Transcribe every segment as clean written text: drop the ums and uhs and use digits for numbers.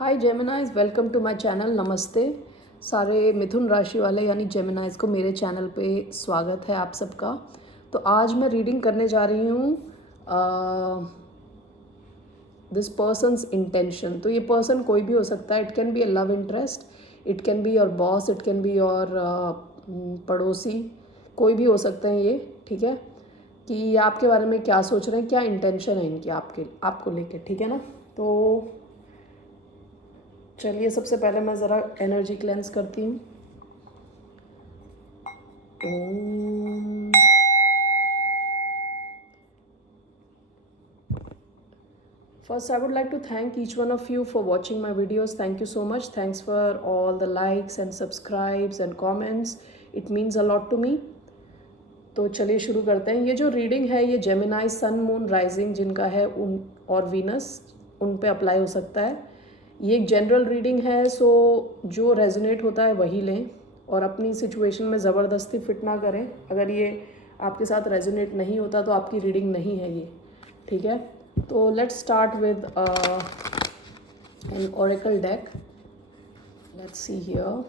Hi Geminis, welcome to my channel. नमस्ते सारे मिथुन राशि वाले यानी जेमिनाइज को मेरे चैनल पे स्वागत है आप सबका। तो आज मैं रीडिंग करने जा रही हूँ दिस पर्सनस इंटेंशन। तो ये पर्सन कोई भी हो सकता है। It can be a love interest, it can be your boss, it can be your पड़ोसी, कोई भी हो सकते हैं ये। ठीक है कि ये आपके बारे में क्या सोच रहे हैं, क्या इंटेंशन है इनकी आपको लेके। ठीक है ना। तो चलिए सबसे पहले मैं ज़रा एनर्जी क्लेंस करती हूँ। First, I would like to thank each one of you for watching my videos. Thank you so much. Thanks for all the likes and subscribes and comments. It means a lot to me. तो चलिए शुरू करते हैं। ये जो reading है ये Gemini sun moon rising जिनका है उन और वीनस उन पे अप्लाई हो सकता है। ये एक जनरल रीडिंग है, सो जो रेजोनेट होता है वही लें और अपनी सिचुएशन में ज़बरदस्ती फिट ना करें। अगर ये आपके साथ रेजोनेट नहीं होता तो आपकी रीडिंग नहीं है ये। ठीक है, तो let's start with an oracle deck. Let's see here,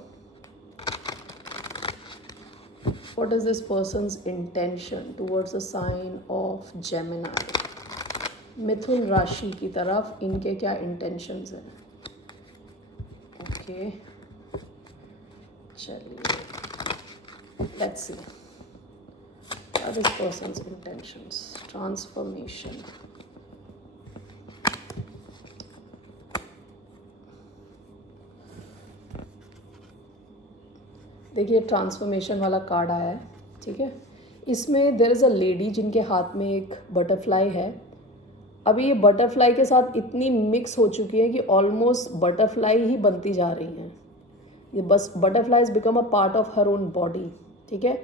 what is this person's intention towards the sign of Gemini? मिथुन राशि की तरफ इनके क्या इंटेंशंस हैं? ओके चलिए let's see what is person's intentions. Transformation. देखिए ट्रांसफॉर्मेशन वाला कार्ड आया है। ठीक है, इसमें देयर इज़ अ लेडी जिनके हाथ में एक बटरफ्लाई है। अभी ये बटरफ्लाई के साथ इतनी मिक्स हो चुकी है कि ऑलमोस्ट बटरफ्लाई ही बनती जा रही हैं। ये बस butterfly is become a part of her own body. ठीक है,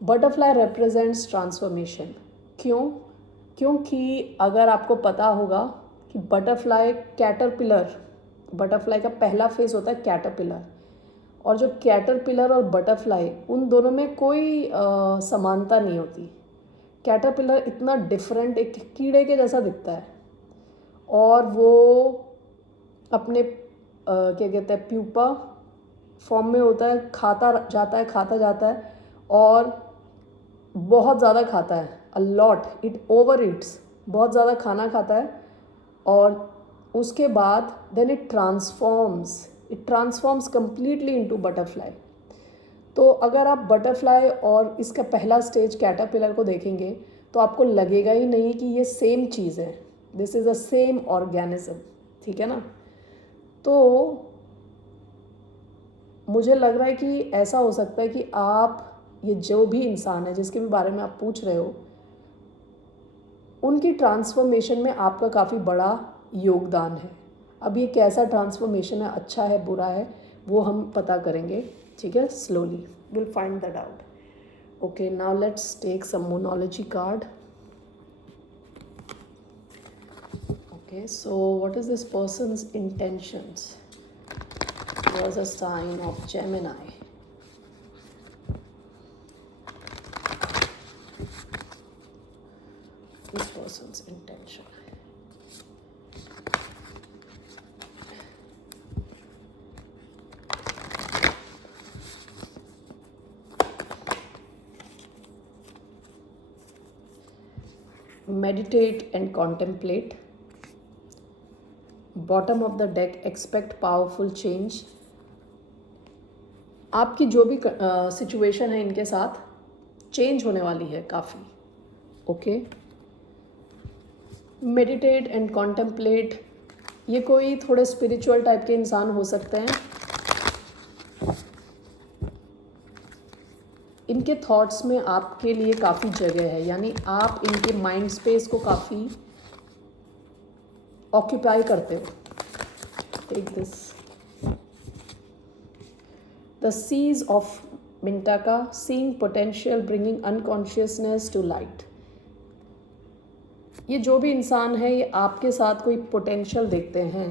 बटरफ्लाई रिप्रेजेंट्स ट्रांसफॉर्मेशन। क्योंकि अगर आपको पता होगा कि बटरफ्लाई का पहला फेज होता है कैटरपिलर, और जो कैटरपिलर और बटरफ्लाई उन दोनों में कोई समानता नहीं होती। कैटरपिलर इतना डिफरेंट एक कीड़े के जैसा दिखता है और वो अपने क्या कहते हैं प्यूपा फॉर्म में होता है, खाता जाता है और बहुत ज़्यादा खाता है। A lot, it overeats, बहुत ज़्यादा खाना खाता है और उसके बाद then it transforms completely into butterfly. तो अगर आप बटरफ्लाई और इसका पहला स्टेज कैटरपिलर को देखेंगे तो आपको लगेगा ही नहीं कि ये सेम चीज़ है। This is a same organism. ठीक है ना। तो मुझे लग रहा है कि ऐसा हो सकता है कि आप ये जो भी इंसान है जिसके भी बारे में आप पूछ रहे हो उनकी ट्रांसफॉर्मेशन में आपका काफ़ी बड़ा योगदान है। अब ये कैसा ट्रांसफॉर्मेशन है, अच्छा है बुरा है, वो हम पता करेंगे। ठीक है, slowly will find that out. Okay, now let's take some monology card. Okay, so what is this person's intentions towards a sign of Gemini? This person's intention. Meditate and contemplate. Bottom of the deck, expect powerful change. आपकी जो भी situation है इनके साथ change होने वाली है काफ़ी। ओके, मेडिटेट एंड कॉन्टेम्पलेट, ये कोई थोड़े स्पिरिचुअल टाइप के इंसान हो सकते हैं। इनके थॉट्स में आपके लिए काफ़ी जगह है, यानी आप इनके माइंड स्पेस को काफ़ी ऑक्यूपाई करते हो। Take this, the seas of Mintaka, seeing potential bringing unconsciousness to light. ये जो भी इंसान है ये आपके साथ कोई पोटेंशियल देखते हैं।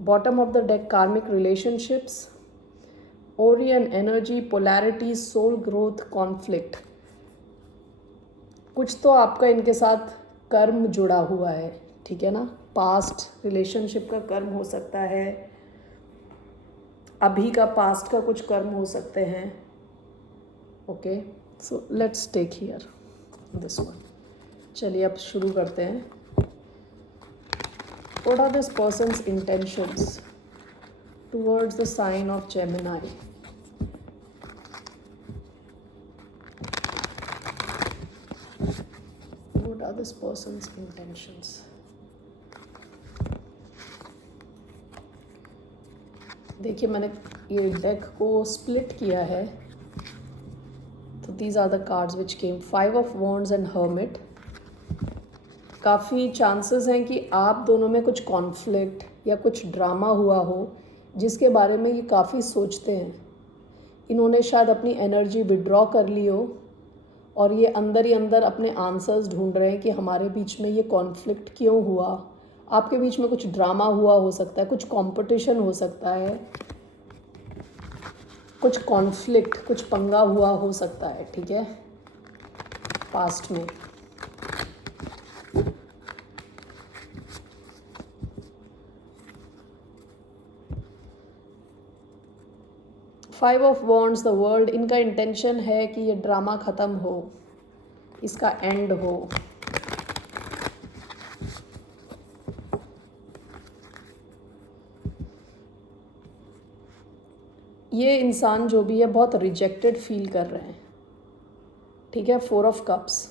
Bottom of the deck, karmic relationships, Orion energy, polarity, soul growth, conflict. कुछ तो आपका इनके साथ कर्म जुड़ा हुआ है। ठीक है ना, पास्ट रिलेशनशिप का कर्म हो सकता है, अभी का पास्ट का कुछ कर्म हो सकते हैं. Okay, so let's take here this one. चलिए अब शुरू करते हैं. What are this person's intentions towards the sign of Gemini? What are this person's intentions? देखिए मैंने ये डेक को स्प्लिट किया है. तो these are the cards which came. 5 of wands and hermit. काफ़ी चांसेस हैं कि आप दोनों में कुछ कॉन्फ्लिक्ट या कुछ ड्रामा हुआ हो जिसके बारे में ये काफ़ी सोचते हैं. इन्होंने शायद अपनी एनर्जी विड्रॉ कर ली हो और ये अंदर ही अंदर अपने आंसर्स ढूंढ रहे हैं कि हमारे बीच में ये कॉन्फ्लिक्ट क्यों हुआ. आपके बीच में कुछ ड्रामा हुआ हो सकता है, कुछ कंपटीशन हो सकता है, कुछ कॉन्फ्लिक्ट, कुछ पंगा हुआ हो सकता है. ठीक है, पास्ट में. Five of wands, the world. इनका इंटेंशन है कि ये ड्रामा ख़त्म हो, इसका एंड हो. ये इंसान जो भी है बहुत रिजेक्टेड फील कर रहे हैं. ठीक है, 4 ऑफ कप्स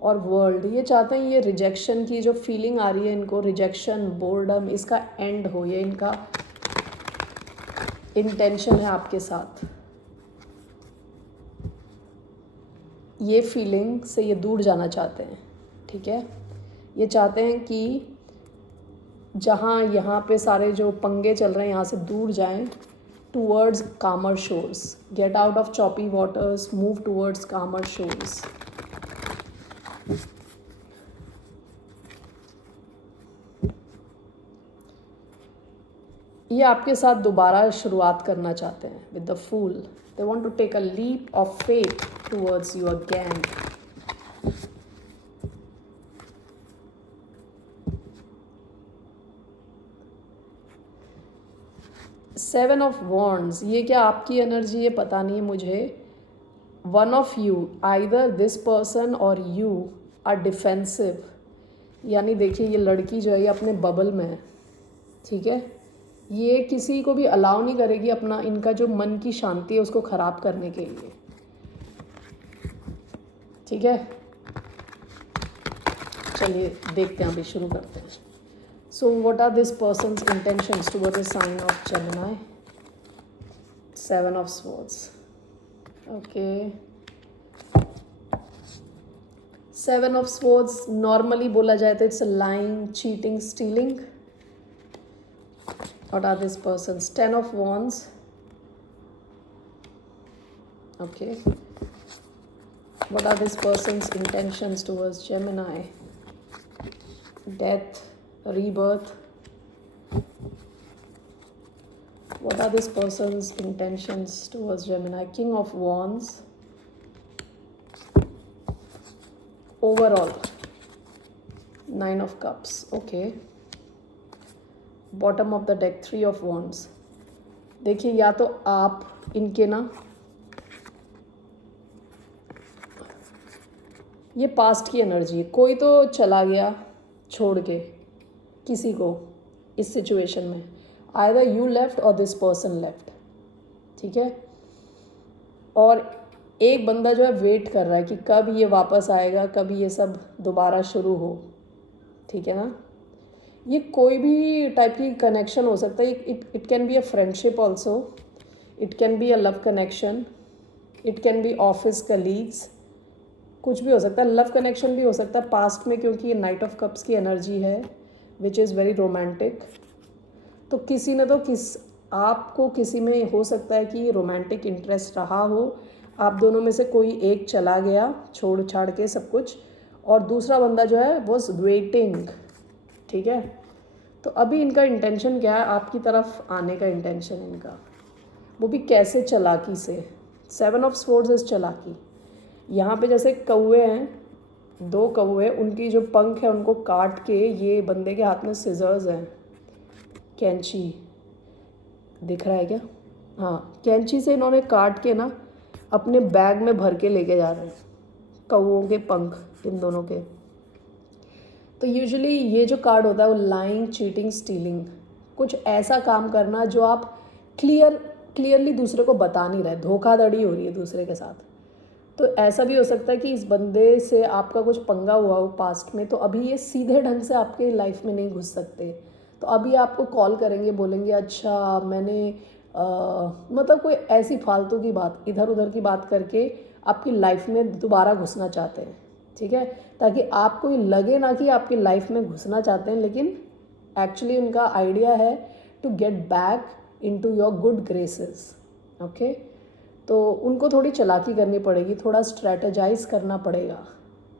और वर्ल्ड. ये चाहते हैं ये रिजेक्शन की जो फीलिंग आ रही है इनको, रिजेक्शन, बोर्डम, इसका एंड हो. ये इनका इंटेंशन है आपके साथ. ये फीलिंग से ये दूर जाना चाहते हैं. ठीक है, ये चाहते हैं कि जहाँ यहाँ पे सारे जो पंगे चल रहे हैं यहाँ से दूर जाएं, towards calmer shores. Get out of choppy waters, move towards calmer shores. ये आपके साथ दोबारा शुरुआत करना चाहते हैं with the fool. They want to take a leap of faith towards you again. Seven of wands. ये क्या आपकी एनर्जी है पता नहीं मुझे. One of you, either this person और यू आर डिफेंसिव. यानी देखिए ये लड़की जो है ये अपने बबल में है. ठीक है, ये किसी को भी अलाउ नहीं करेगी अपना, इनका जो मन की शांति है उसको ख़राब करने के लिए. ठीक है, चलिए देखते हैं, अभी शुरू करते हैं. So what are this person's intentions toward the sign of Gemini. 7 of swords. Okay, 7 of swords normally बोला जाए तो it's a lying, cheating, stealing. What are this person's 10 of wands. Okay, what are this person's intentions towards Gemini. Death, rebirth. What are this person's intentions towards Gemini. King of wands. Overall 9 of cups. Okay, bottom of the deck 3 of wands. देखिए या तो आप इनके ना, ये past की energy, कोई तो चला गया छोड़ के किसी को इस सिचुएशन में. आइदर यू लेफ्ट और दिस पर्सन लेफ्ट. ठीक है, और एक बंदा जो है वेट कर रहा है कि कब ये वापस आएगा, कब ये सब दोबारा शुरू हो. ठीक है ना, ये कोई भी टाइप की कनेक्शन हो सकता है. It can be a friendship also, it can be a love connection, it can B office colleagues, कुछ भी हो सकता है. लव कनेक्शन भी हो सकता है पास्ट में, क्योंकि ये नाइट ऑफ कप्स की एनर्जी है विच इज़ वेरी रोमांटिक. तो किसी ने तो आपको किसी में हो सकता है कि रोमांटिक इंटरेस्ट रहा हो. आप दोनों में से कोई एक चला गया छोड़ छाड़ के सब कुछ, और दूसरा बंदा जो है वॉज वेटिंग. ठीक है, तो अभी इनका इंटेंशन क्या है, आपकी तरफ आने का इंटेंशन इनका, वो भी कैसे, चालाकी से. 7 ऑफ स्वॉर्ड्स इज चालाकी. यहाँ पे जैसे कौवे हैं दो कौवे, उनकी जो पंख है उनको काट के, ये बंदे के हाथ में सिजर्स हैं, कैंची, दिख रहा है क्या? हाँ, कैंची से इन्होंने काट के ना अपने बैग में भर के लेके जा रहे हैं कौवों के पंख इन दोनों के। तो यूजुअली ये जो कार्ड होता है वो लाइंग, चीटिंग, स्टीलिंग, कुछ ऐसा काम करना जो आप क्लियरली दूसरे को बता नहीं रहे, धोखाधड़ी हो रही है दूसरे के साथ। तो ऐसा भी हो सकता है कि इस बंदे से आपका कुछ पंगा हुआ हो पास्ट में, तो अभी ये सीधे ढंग से आपके लाइफ में नहीं घुस सकते। तो अभी आपको कॉल करेंगे, बोलेंगे अच्छा मैंने मतलब कोई ऐसी फालतू की बात, इधर उधर की बात करके आपकी लाइफ में दोबारा घुसना चाहते हैं, ठीक है, ताकि आपको ये लगे ना कि आपकी लाइफ में घुसना चाहते हैं, लेकिन एक्चुअली उनका आइडिया है to get back into your good graces. Okay, तो उनको थोड़ी चालाकी करनी पड़ेगी, थोड़ा स्ट्रैटेजाइज करना पड़ेगा।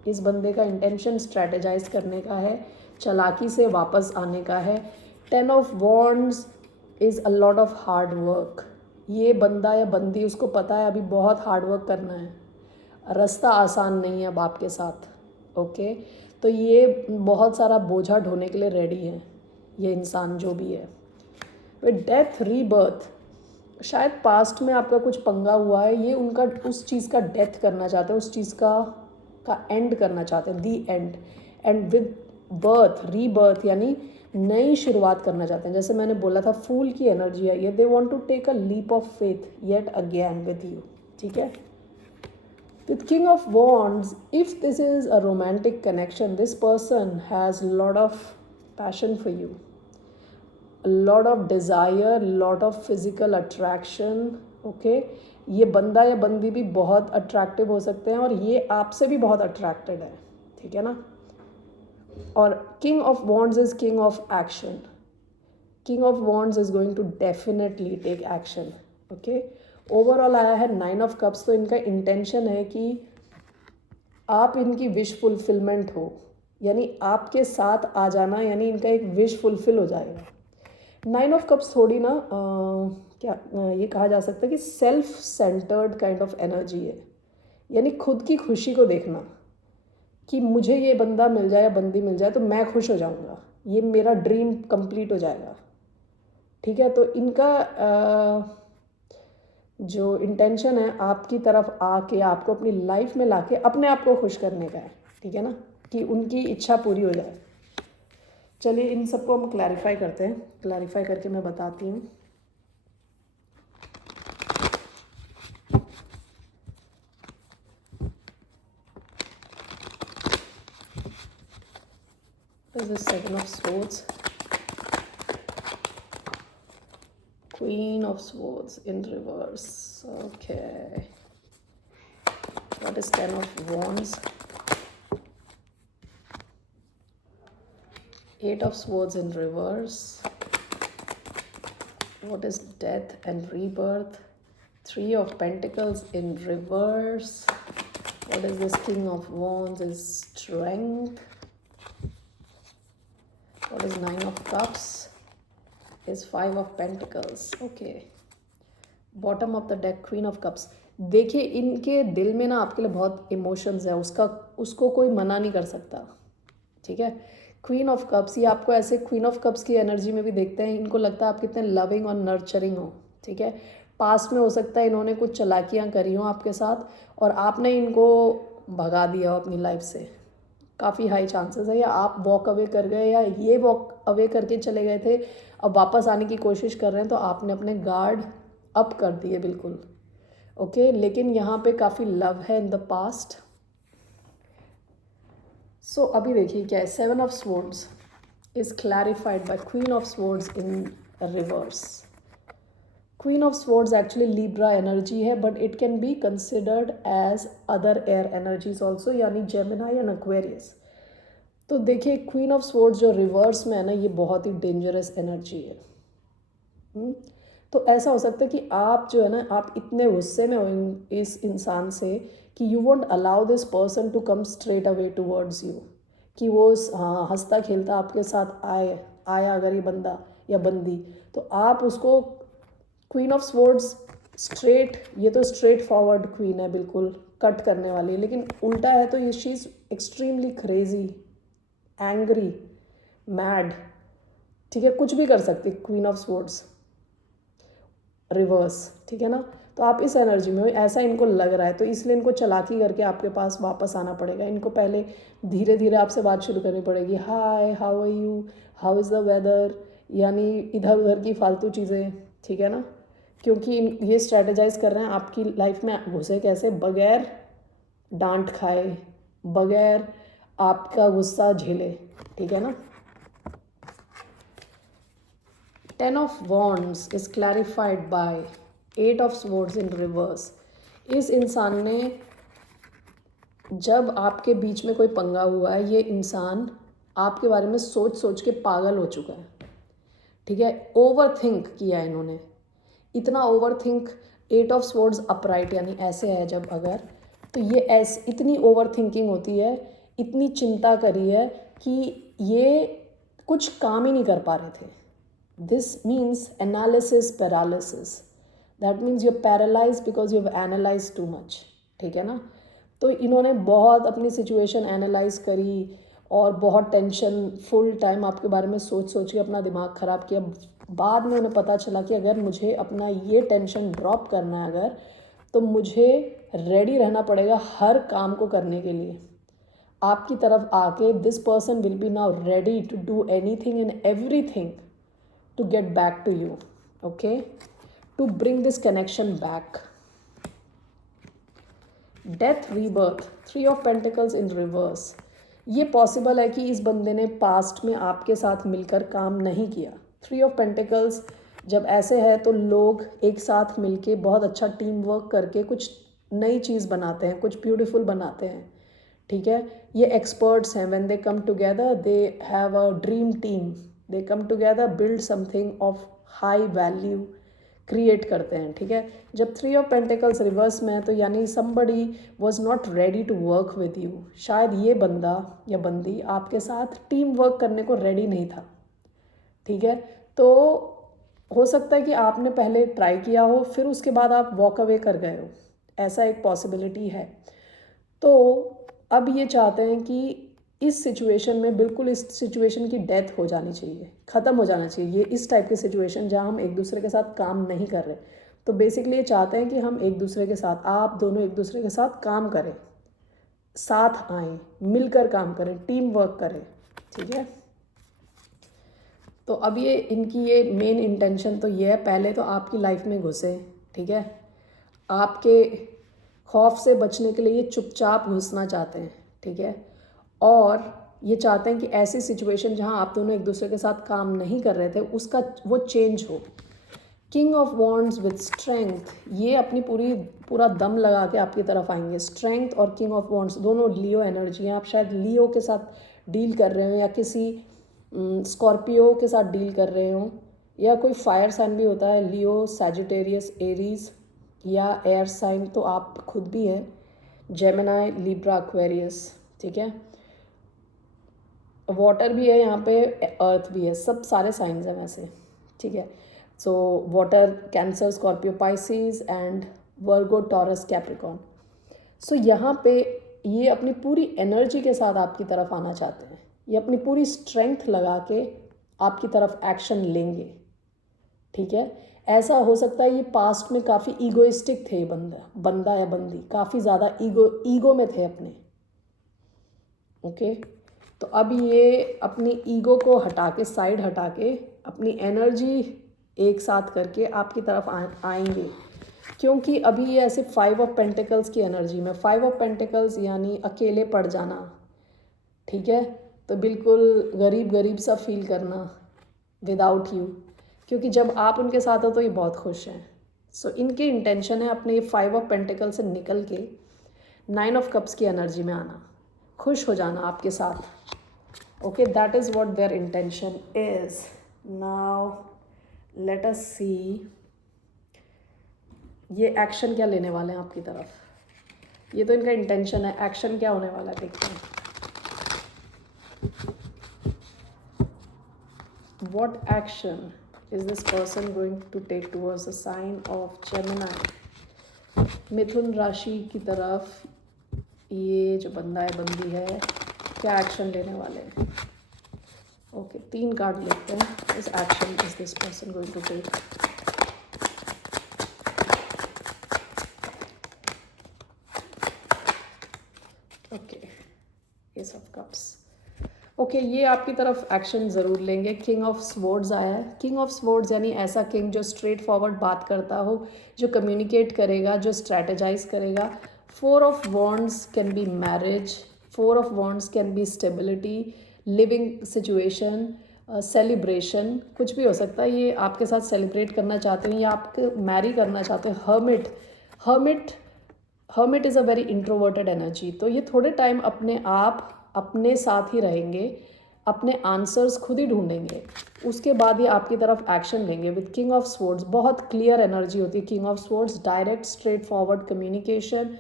इस बंदे का इंटेंशन स्ट्रैटेजाइज करने का है, चालाकी से वापस आने का है। 10 of wands is a lot of hard work. ये बंदा या बंदी, उसको पता है अभी बहुत हार्ड वर्क करना है, रास्ता आसान नहीं है अब आपके साथ। ओके, तो ये बहुत सारा बोझा ढोने के लिए रेडी है ये इंसान जो भी है। विद डेथ रीबर्थ, शायद पास्ट में आपका कुछ पंगा हुआ है, ये उनका उस चीज़ का डेथ करना चाहते हैं, उस चीज़ का एंड करना चाहते हैं, the end. End with birth, rebirth यानी नई शुरुआत करना चाहते हैं। जैसे मैंने बोला था फूल की एनर्जी आई है, they want to take a leap of faith yet again with you, ठीक है। With King of Wands, if this is a romantic connection, this person has a lot of passion for you, a lot of desire, lot of physical attraction. Okay, ये बंदा या बंदी भी बहुत attractive हो सकते हैं और ये आपसे भी बहुत अट्रैक्टेड है, ठीक है ना। और King of Wands is King of action. King of Wands is going to definitely take action. Okay, overall आया है 9 ऑफ कप्स, तो इनका इंटेंशन है कि आप इनकी विश फुलफिलमेंट हो, यानी आपके साथ आ जाना, यानी इनका एक विश फुलफिल हो जाएगा। 9 ऑफ कप्स थोड़ी ना ये कहा जा सकता है कि self centred kind of energy है, यानी खुद की खुशी को देखना कि मुझे ये बंदा मिल जाए या बंदी मिल जाए तो मैं खुश हो जाऊंगा, ये मेरा ड्रीम कंप्लीट हो जाएगा, ठीक है। तो इनका जो इंटेंशन है आपकी तरफ आके आपको अपनी लाइफ में लाके अपने आप को खुश करने का है, ठीक है ना, कि उनकी इच्छा पूरी हो जाए। चलिए इन सबको हम क्लैरिफाई करते हैं, क्लैरिफाई करके मैं बताती हूँ। This is 7 of Swords, Queen of Swords in reverse. Okay, what is 10 of Wands? 8 of Swords in reverse. What is Death and Rebirth? 3 of Pentacles in reverse. What is this King of Wands? Is Strength. What is 9 of Cups? Is 5 of Pentacles. Okay. Bottom of the deck, Queen of Cups. देखिए इनके दिल में ना आपके लिए बहुत emotions है, उसको कोई मना नहीं कर सकता, ठीक है। क्वीन ऑफ कप्स, ये आपको ऐसे क्वीन ऑफ कप्स की एनर्जी में भी देखते हैं, इनको लगता है आप कितने लविंग और नर्चरिंग हो, ठीक है। पास्ट में हो सकता है इन्होंने कुछ चालाकियाँ करी हों आपके साथ और आपने इनको भगा दिया हो अपनी लाइफ से, काफ़ी हाई चांसेस है, या आप वॉक अवे कर गए या ये वॉक अवे करके चले गए थे, अब वापस आने की कोशिश कर रहे हैं, तो आपने अपने गार्ड अप कर दिए बिल्कुल। ओके, लेकिन यहाँ पे काफ़ी लव है इन द पास्ट। सो अभी देखिए क्या है, 7 of swords is clarified by queen of swords in reverse. Queen of swords actually Libra energy है, but it can be considered as other air energies also, यानी जेमिनाई एंड एक्वेरियस। तो देखिए queen of swords जो reverse में है ना, ये बहुत ही डेंजरस एनर्जी है। तो ऐसा हो सकता है कि आप जो है ना, आप इतने गुस्से में हो इस इंसान से कि you won't allow this person to come straight away towards you, कि वो हंसता खेलता आपके साथ आया अगर ये बंदा या बंदी, तो आप उसको क्वीन ऑफ स्वॉर्ड्स स्ट्रेट, ये तो स्ट्रेट फॉरवर्ड क्वीन है बिल्कुल, कट करने वाली है, लेकिन उल्टा है तो ये she is extremely crazy, angry, mad, ठीक है, कुछ भी कर सकती, क्वीन ऑफ स्वॉर्ड्स रिवर्स, ठीक है ना। तो आप इस एनर्जी में हो, ऐसा इनको लग रहा है, तो इसलिए इनको चालाकी करके आपके पास वापस आना पड़ेगा। इनको पहले धीरे धीरे आपसे बात शुरू करनी पड़ेगी, hi how are you, how is the weather, यानी इधर उधर की फालतू चीज़ें, ठीक है ना, क्योंकि ये स्ट्रेटेजाइज कर रहे हैं आपकी लाइफ में घुसे कैसे, बगैर डांट खाए, बगैर आपका गुस्सा झेले, ठीक है ना। 10 of Wands is clarified by 8 of Swords in reverse. इस इंसान ने, जब आपके बीच में कोई पंगा हुआ है, ये इंसान आपके बारे में सोच सोच के पागल हो चुका है, ठीक है, ओवर थिंक किया है इन्होंने, इतना over think. 8 of swords upright यानी ऐसे है जब अगर, तो ये ऐसे इतनी ओवर थिंकिंग होती है, इतनी चिंता करी है कि ये कुछ काम ही नहीं कर पा रहे थे। This means analysis paralysis. That means you're paralyzed because you've analyzed too much. ठीक है ना। तो इन्होंने बहुत अपनी सिचुएशन एनालाइज करी और बहुत टेंशन फुल टाइम आपके बारे में सोच सोच के अपना दिमाग ख़राब किया। बाद में उन्हें पता चला कि अगर मुझे अपना ये टेंशन ड्रॉप करना है अगर, तो मुझे रेडी रहना पड़ेगा हर काम को करने के लिए। आपकी तरफ आके this person will be now ready to do anything and everything to get back to you, okay, to bring this connection back. Death, rebirth, 3 of Pentacles in reverse. ये पॉसिबल है कि इस बंदे ने पास्ट में आपके साथ मिलकर काम नहीं किया। 3 ऑफ पेंटिकल्स जब ऐसे है तो लोग एक साथ मिलके बहुत अच्छा टीम वर्क करके कुछ नई चीज़ बनाते हैं, कुछ ब्यूटीफुल बनाते हैं, ठीक है। ये एक्सपर्ट्स हैं, when they come together they have a dream team, they come together build something of high value create करते हैं, ठीक है। जब 3 ऑफ पेंटिकल्स रिवर्स में है तो यानी somebody was not ready to work with you, शायद ये बंदा या बंदी आपके साथ टीम वर्क करने को रेडी नहीं था, ठीक है। तो हो सकता है कि आपने पहले ट्राई किया हो, फिर उसके बाद आप वॉक अवे कर गए हो, ऐसा एक पॉसिबिलिटी है। तो अब ये चाहते हैं कि इस सिचुएशन में, बिल्कुल इस सिचुएशन की डेथ हो जानी चाहिए, ख़त्म हो जाना चाहिए ये इस टाइप की सिचुएशन जहाँ हम एक दूसरे के साथ काम नहीं कर रहे। तो बेसिकली ये चाहते हैं कि हम एक दूसरे के साथ, आप दोनों एक दूसरे के साथ काम करें, साथ आएँ, मिलकर काम करें, टीम वर्क करें, ठीक है। तो अब ये इनकी ये मेन इंटेंशन तो ये है, पहले तो आपकी लाइफ में घुसे, ठीक है, आपके खौफ से बचने के लिए ये चुपचाप घुसना चाहते हैं, ठीक है। और ये चाहते हैं कि ऐसी सिचुएशन जहां आप दोनों एक दूसरे के साथ काम नहीं कर रहे थे उसका वो चेंज हो। King of wands with strength, ये अपनी पूरा दम लगा के आपकी तरफ आएंगे। स्ट्रेंथ और किंग ऑफ वॉन्ड्स दोनों लियो एनर्जी हैं। आप शायद लियो के साथ डील कर रहे हो या किसी स्कॉर्पियो के साथ डील कर रहे हो, या कोई फायर साइन भी होता है, लियो, सैजिटेरियस, एरीज या एयर साइन तो आप खुद भी हैं, जेमिनाई, लिब्रा, एक्वेरियस, ठीक है। वाटर भी है यहाँ पे, अर्थ भी है, सब सारे साइंस हैं वैसे, ठीक है। So water, Cancer, Scorpio, Pisces and Virgo, Taurus, Capricorn. So यहाँ पे ये अपनी पूरी एनर्जी के साथ आपकी तरफ आना चाहते हैं, ये अपनी पूरी स्ट्रेंथ लगा के आपकी तरफ एक्शन लेंगे, ठीक है। ऐसा हो सकता है ये पास्ट में काफ़ी ईगोइस्टिक थे, बंदा या बंदी काफ़ी ज़्यादा ईगो में थे अपने, ओके। तो अब ये अपनी ईगो को हटा के, साइड हटा के, अपनी एनर्जी एक साथ करके आपकी तरफ आएंगे, क्योंकि अभी ये ऐसे 5 ऑफ पेंटिकल्स की एनर्जी में, 5 ऑफ पेंटिकल्स यानी अकेले पड़ जाना, ठीक है। तो बिल्कुल गरीब गरीब सा फील करना विदाउट यू, क्योंकि जब आप उनके साथ हो तो ये बहुत खुश हैं। सो इनकी इंटेंशन है अपने 5 ऑफ पेंटिकल से निकल के 9 ऑफ कप्स की एनर्जी में आना, खुश हो जाना आपके साथ, okay. That is what their intention is. Now let us see ये एक्शन क्या लेने वाले हैं आपकी तरफ। ये तो इनका इंटेंशन है, एक्शन क्या होने वाला है देखते हैं। What action is this person going to take towards the sign of Gemini? मिथुन राशि की तरफ ये जो बंदा है बंदी है क्या एक्शन लेने वाले हैं। ओके 3 कार्ड लेते हैं। इस action is this person going to take. Okay ace of cups. Okay ये आपकी तरफ एक्शन ज़रूर लेंगे। किंग ऑफ स्वॉर्ड्स आया है। किंग ऑफ स्वॉर्ड्स यानी ऐसा किंग जो स्ट्रेट फॉरवर्ड बात करता हो, जो कम्युनिकेट करेगा, जो स्ट्रैटेजाइज करेगा। 4 of wands can be marriage, 4 of wands can be stability, living situation, celebration, कुछ भी हो सकता है। ये आपके साथ सेलिब्रेट करना चाहते हैं या आपको मैरी करना चाहते हैं। Hermit, hermit hermit is a very introverted energy. तो ये थोड़े टाइम अपने आप अपने साथ ही रहेंगे, अपने आंसर्स खुद ही ढूंढेंगे, उसके बाद ये आपकी तरफ एक्शन लेंगे। विद किंग ऑफ स्वॉर्ड्स बहुत क्लियर एनर्जी होती है। King of swords direct straight forward communication.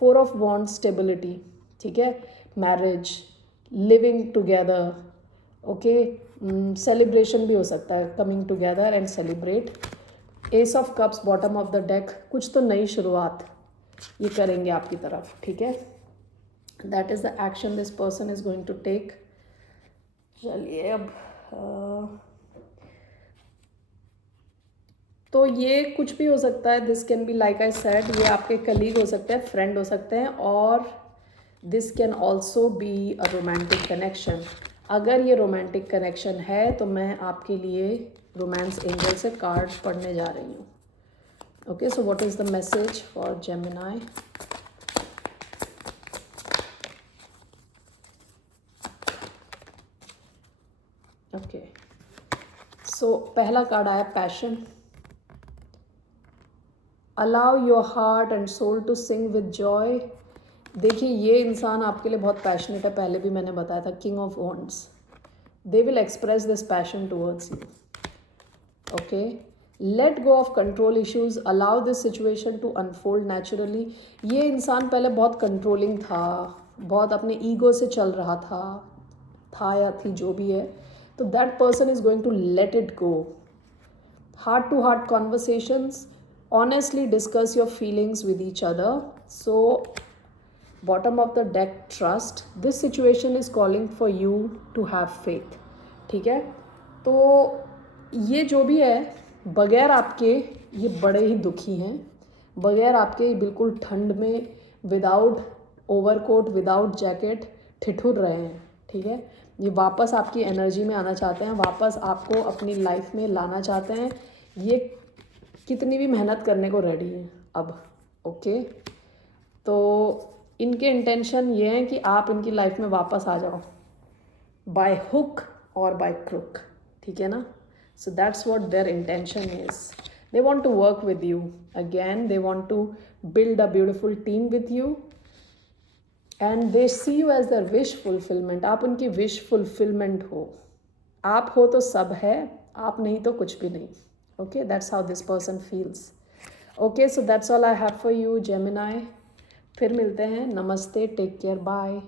4 of wands stability, ठीक है, marriage, living together, okay, celebration भी हो सकता है, coming together and celebrate. S of cups bottom of the deck, कुछ तो नई शुरुआत ये करेंगे आपकी तरफ, ठीक है। That is the action this person is going to take. चलिए अब तो ये कुछ भी हो सकता है। This can be like I said, ये आपके कलीग हो सकते हैं, फ्रेंड हो सकते हैं, और this can also be a romantic connection. अगर ये रोमांटिक कनेक्शन है तो मैं आपके लिए रोमांस एंजल से कार्ड पढ़ने जा रही हूँ। Okay, so what is the message for Gemini? Okay, so पहला कार्ड आया passion. Allow your heart and soul to sing with joy। देखिए ये इंसान आपके लिए बहुत पैशनेट है, पहले भी मैंने बताया था। King of wands, they will express this passion towards you. Okay, let go of control issues, allow this situation to unfold naturally. ये इंसान पहले बहुत कंट्रोलिंग था, बहुत अपने ईगो से चल रहा था या थी जो भी है। तो that person is going to let it go. Heart to heart conversations, honestly discuss your feelings with each other. So bottom of the deck trust, this situation is calling for you to have faith, ठीक है। तो ये जो भी है, बगैर आपके ये बड़े ही दुखी हैं, बगैर आपके ये बिल्कुल ठंड में विदाउट ओवरकोट विदाउट जैकेट ठिठुर रहे हैं, ठीक है। ये वापस आपकी एनर्जी में आना चाहते हैं, वापस आपको अपनी लाइफ में लाना चाहते हैं। ये कितनी भी मेहनत करने को रेडी हैं अब, ओके। तो इनके इंटेंशन ये हैं कि आप इनकी लाइफ में वापस आ जाओ, बाय हुक और बाय क्रुक, ठीक है ना। So that's what their intention is. They want to work with you again. They want to build a beautiful team with you. And they see you as their wish fulfillment. आप उनकी wish fulfillment हो। आप हो तो सब है, आप नहीं तो कुछ भी नहीं। Okay, that's how this person feels. Okay, so that's all I have for you, Gemini. फिर मिलते हैं। नमस्ते, टेक केयर, बाय।